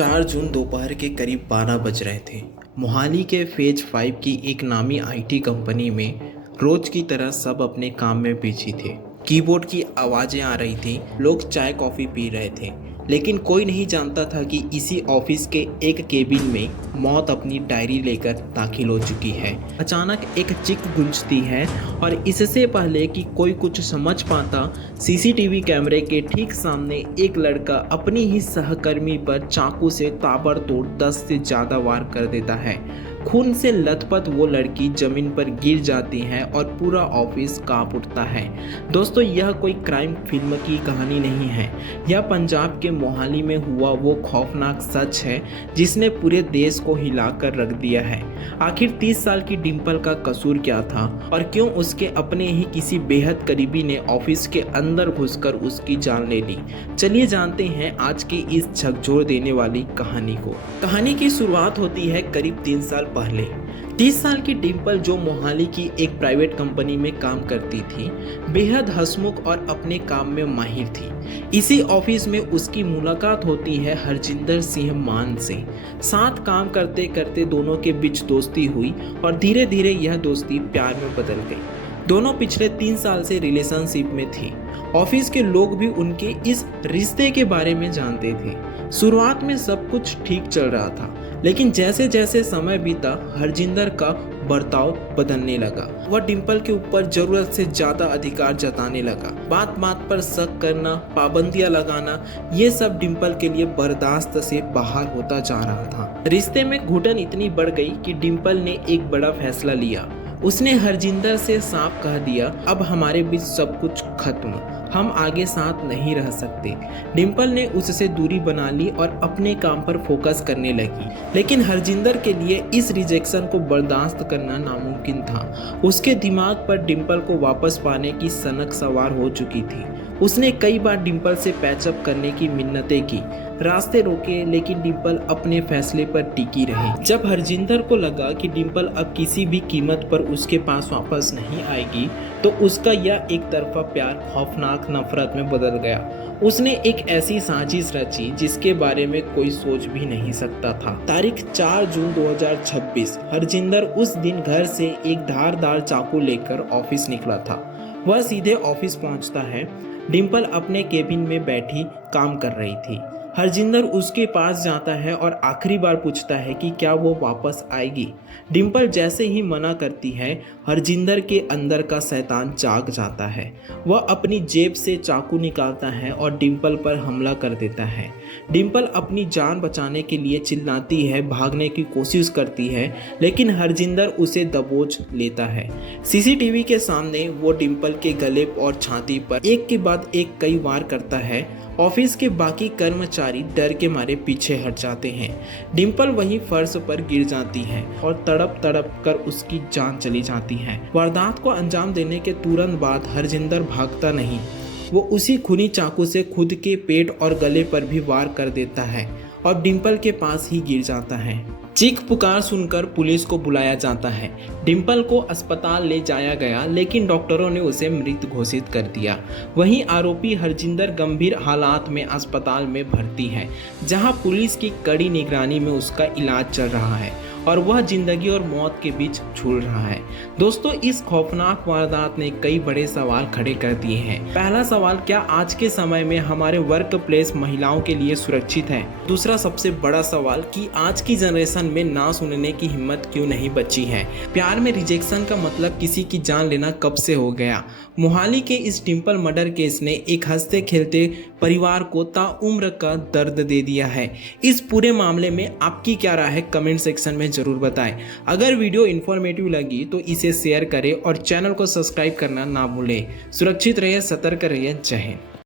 4 जून दोपहर के करीब 12 बज रहे थे। मोहाली के फेज 5 की एक नामी आईटी कंपनी में रोज की तरह सब अपने काम में बिजी थे। कीबोर्ड की आवाज़ें आ रही थी, लोग चाय कॉफ़ी पी रहे थे, लेकिन कोई नहीं जानता था कि इसी ऑफिस के एक केबिन में मौत अपनी डायरी लेकर दाखिल हो चुकी है। अचानक एक चीख गूंजती है और इससे पहले कि कोई कुछ समझ पाता, सीसीटीवी कैमरे के ठीक सामने एक लड़का अपनी ही सहकर्मी पर चाकू से ताबड़तोड़ 10 से ज़्यादा वार कर देता है। खून से लथपथ वो लड़की जमीन पर गिर जाती है और पूरा ऑफिस कांप उठता है। दोस्तों, यह कोई क्राइम फिल्म की कहानी नहीं है, यह पंजाब के मोहाली में हुआ वो खौफनाक सच है जिसने पूरे देश को हिलाकर रख दिया है। आखिर 30 साल की डिंपल का कसूर क्या था और क्यों उसके अपने ही किसी बेहद करीबी ने ऑफिस के अंदर घुसकर उसकी जान ले ली। चलिए जानते हैं आज की इस झकझोर देने वाली कहानी को। कहानी की शुरुआत होती है करीब 3 साल पहले। 30 साल की डिंपल, जो मोहाली की एक प्राइवेट कंपनी में काम करती थी, बेहद हंसमुख और अपने काम में माहिर थी। इसी ऑफिस में उसकी मुलाकात होती है हरजिंदर सिंह मान से। साथ काम करते करते दोनों के बीच दोस्ती हुई और धीरे धीरे यह दोस्ती प्यार में बदल गई। दोनों पिछले 3 साल से रिलेशनशिप में थे। ऑफिस के लोग भी उनके इस रिश्ते के बारे में जानते थे। शुरुआत में सब कुछ ठीक चल रहा था, लेकिन जैसे जैसे समय बीता हरजिंदर का बर्ताव बदलने लगा। वह डिंपल के ऊपर जरूरत से ज्यादा अधिकार जताने लगा। बात बात पर शक करना, पाबंदियां लगाना, ये सब डिंपल के लिए बर्दाश्त से बाहर होता जा रहा था। रिश्ते में घुटन इतनी बढ़ गई कि डिंपल ने एक बड़ा फैसला लिया। उसने हरजिंदर से साफ कह दिया, अब हमारे बीच सब कुछ खत्म, हम आगे साथ नहीं रह सकते। डिंपल ने उससे दूरी बना ली और अपने काम पर फोकस करने लगी, लेकिन हरजिंदर के लिए इस रिजेक्शन को बर्दाश्त करना नामुमकिन था। उसके दिमाग पर डिंपल को वापस पाने की सनक सवार हो चुकी थी। उसने कई बार डिंपल से पैचअप करने की मिन्नतें की, रास्ते रोके, लेकिन डिंपल अपने फैसले पर टिकी रही। जब हरजिंदर को लगा कि डिंपल अब किसी भी कीमत पर उसके पास वापस नहीं आएगी, तो उसका यह एक तरफा प्यार खौफनाक नफरत में बदल गया। उसने एक ऐसी साजिश रची जिसके बारे में कोई सोच भी नहीं सकता था। तारीख 4 जून 2026। हरजिंदर उस दिन घर से एक धारदार चाकू लेकर ऑफिस निकला था। वह सीधे ऑफिस पहुंचता है। डिंपल अपने केबिन में बैठी काम कर रही थी। हरजिंदर उसके पास जाता है और आखिरी बार पूछता है कि क्या वो वापस आएगी। डिंपल जैसे ही मना करती है, हरजिंदर के अंदर का शैतान जाग जाता है। वह अपनी जेब से चाकू निकालता है और डिंपल पर हमला कर देता है। डिंपल अपनी जान बचाने के लिए चिल्लाती है, भागने की कोशिश करती है, लेकिन हरजिंदर उसे दबोच लेता है। सीसीटीवी के सामने वो डिंपल के गले और छाती पर एक के बाद एक कई वार करता है। ऑफिस के बाकी कर्मचारी डर के मारे पीछे हट जाते हैं। डिंपल वहीं फर्श पर गिर जाती है और तड़प तड़प कर उसकी जान चली जाती है। वारदात को अंजाम देने के तुरंत बाद हरजिंदर भागता नहीं, वो उसी खूनी चाकू से खुद के पेट और गले पर भी वार कर देता है और डिंपल के पास ही गिर जाता है। चीख पुकार सुनकर पुलिस को बुलाया जाता है। डिंपल को अस्पताल ले जाया गया, लेकिन डॉक्टरों ने उसे मृत घोषित कर दिया। वहीं आरोपी हरजिंदर गंभीर हालात में अस्पताल में भर्ती है, जहां पुलिस की कड़ी निगरानी में उसका इलाज चल रहा है और वह जिंदगी और मौत के बीच झूल रहा है। दोस्तों, इस खौफनाक वारदात ने कई बड़े सवाल खड़े कर दिए हैं। पहला सवाल, क्या आज के समय में हमारे वर्क प्लेस महिलाओं के लिए सुरक्षित है? दूसरा सबसे बड़ा सवाल कि आज की जनरेशन में ना सुनने की हिम्मत क्यों नहीं बची है? प्यार में रिजेक्शन का मतलब किसी की जान लेना कब से हो गया? मोहाली के इस डिंपल मर्डर केस ने एक हंसते खेलते परिवार को ताउम्र का दर्द दे दिया है। इस पूरे मामले में आपकी क्या राय है? कमेंट सेक्शन में जरूर बताएं। अगर वीडियो इन्फॉर्मेटिव लगी तो इसे शेयर करें और चैनल को सब्सक्राइब करना ना भूलें। सुरक्षित रहिए, सतर्क रहिए। जय हिंद।